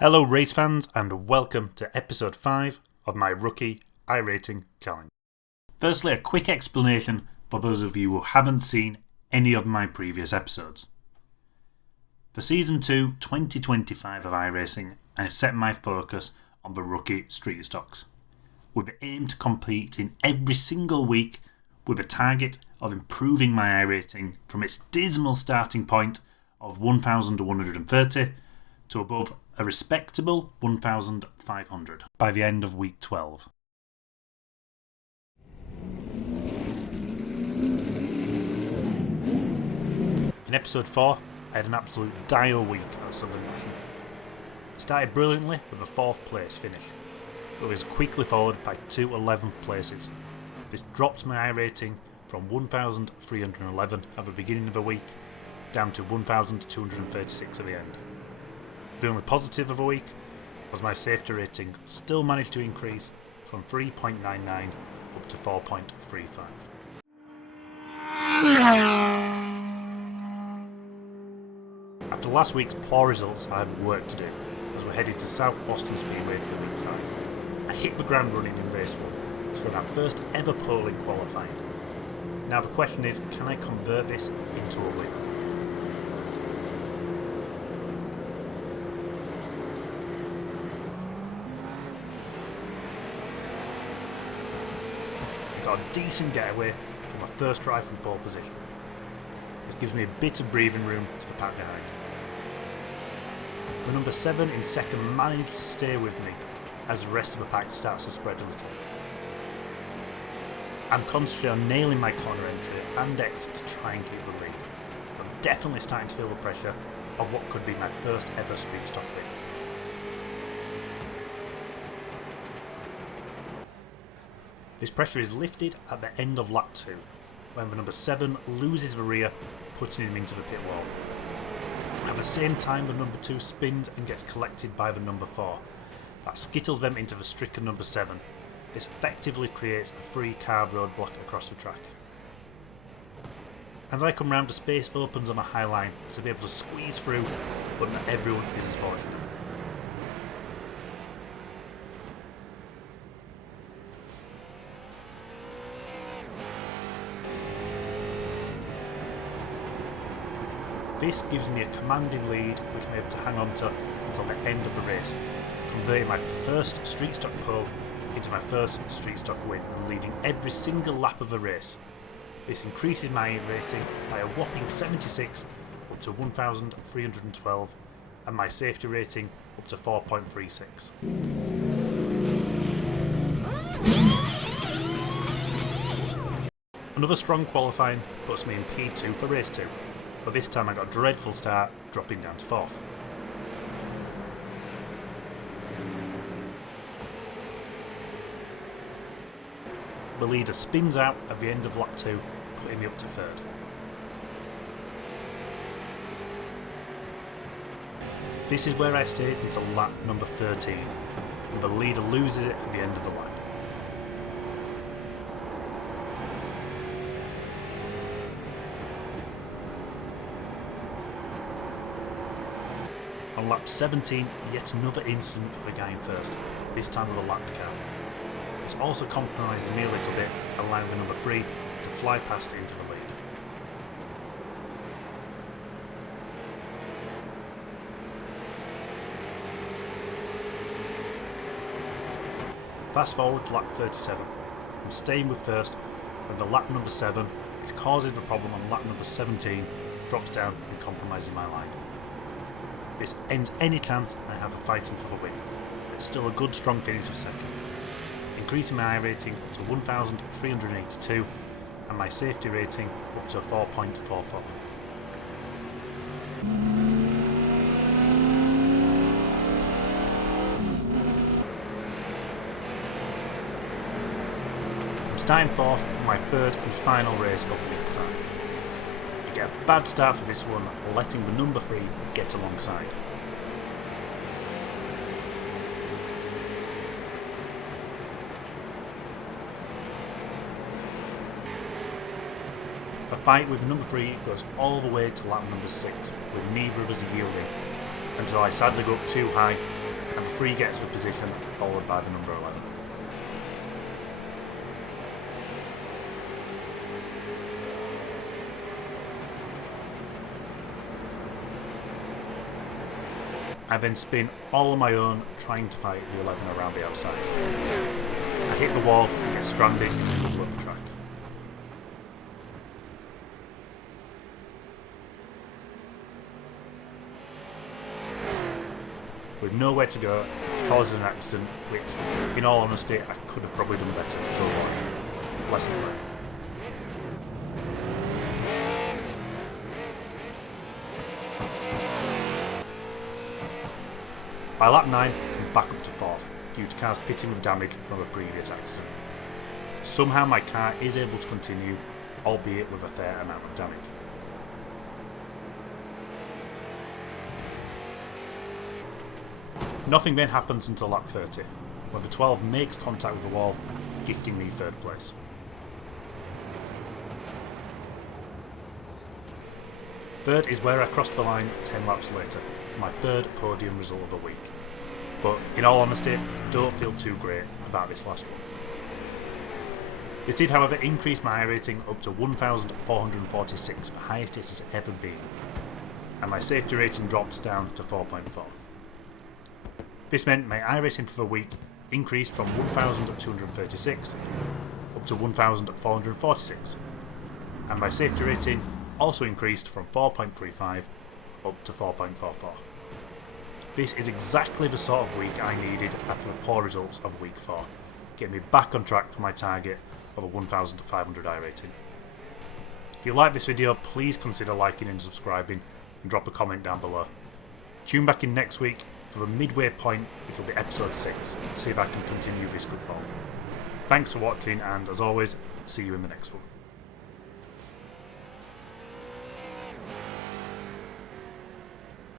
Hello race fans and welcome to episode 5 of my rookie irating challenge. Firstly, a quick explanation for those of you who haven't seen any of my previous episodes. For season 2 2025 of iRacing, I set my focus on the rookie street stocks, with the aim to compete in every single week with a target of improving my iRating from its dismal starting point of 1130 to above a respectable 1500 by the end of week 12. In episode 4, I had an absolute dire week at Southern National. It started brilliantly with a 4th place finish, but was quickly followed by 2 11th places. This dropped my iRating from 1311 at the beginning of the week down to 1236 at the end. The only positive of the week was my safety rating still managed to increase from 3.99 up to 4.35. After last week's poor results, I had work to do as we're headed to South Boston Speedway for week 5. I hit the ground running in race 1, scoring our first ever pole in qualifying. Now the question is, can I convert this into a win? Got a decent getaway from my first try from pole position. This gives me a bit of breathing room to the pack behind. The number 7 in second managed to stay with me as the rest of the pack starts to spread a little. I'm concentrating on nailing my corner entry and exit to try and keep the lead. I'm definitely starting to feel the pressure of what could be my first ever street stock win. This pressure is lifted at the end of lap 2, when the number 7 loses the rear, putting him into the pit wall. At the same time, the number 2 spins and gets collected by the number 4. That skittles them into the stricken number 7. This effectively creates a free carved roadblock across the track. As I come round, the space opens on a high line to be able to squeeze through, but not everyone is as fortunate. This gives me a commanding lead which I'm able to hang on to until the end of the race, converting my first street stock pole into my first street stock win and leading every single lap of the race. This increases my rating by a whopping 76 up to 1312 and my safety rating up to 4.36. Another strong qualifying puts me in P2 for race 2. But this time I got a dreadful start, dropping down to 4th. The leader spins out at the end of lap 2, putting me up to 3rd. This is where I stayed until lap number 13, and the leader loses it at the end of the lap. On lap 17, yet another incident for the guy in first, this time with a lapped car. This also compromises me a little bit, allowing the number 3 to fly past into the lead. Fast forward to lap 37. I'm staying with first, when the lap number 7, which causes the problem on lap number 17, drops down and compromises my line. This ends any chance I have of fighting for the win, but it's still a good strong finish for second, increasing my iRating to 1382 and my safety rating up to 4.44. I'm starting 4th in my 3rd and final race of week 5. I get a bad start for this one, letting the number 3 get alongside. The fight with number 3 goes all the way to lap number 6, with neither of us yielding, until I sadly go up too high number 3 gets for position, followed by the number 11. I then spin all on my own, trying to fight the 11 around the outside. I hit the wall and get stranded in the middle of the track. With nowhere to go, it causes an accident which, in all honesty, I could have probably done better to avoid. Lesson learned. By lap 9, I'm back up to 4th, due to cars pitting with damage from a previous accident. Somehow my car is able to continue, albeit with a fair amount of damage. Nothing then happens until lap 30, when the 12 makes contact with the wall, gifting me 3rd place. Third is where I crossed the line 10 laps later, for my 3rd podium result of the week. But in all honesty, don't feel too great about this last one. This did however increase my irating up to 1,446, the highest it has ever been, and my safety rating dropped down to 4.4. This meant my irating for the week increased from 1,236 up to 1,446, and my safety rating also increased from 4.35 up to 4.44. This is exactly the sort of week I needed after the poor results of week 4, getting me back on track for my target of a 1,500 irating. If you like this video, please consider liking and subscribing, and drop a comment down below. Tune back in next week for the midway point, which will be episode 6, see if I can continue this good form. Thanks for watching, and as always, see you in the next one.